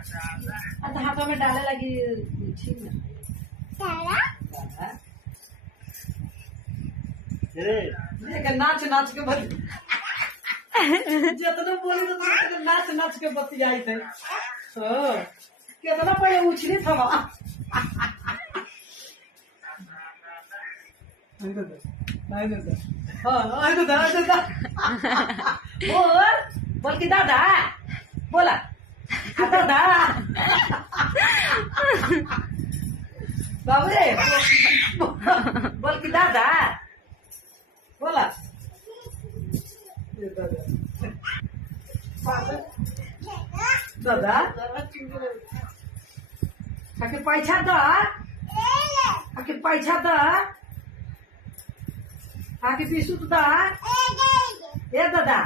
आता हाथों में डाले लगी छीन ना नाच नाच के बत जितना बोली तो नाच नाच के बतियाई थे कितना पहले उछली था बोल बोल की दादा बोला दादा बाबू रे बोल की दादा बोला दादा आके पैसा द आके पैसा द आके बिस्कुट द ए दादा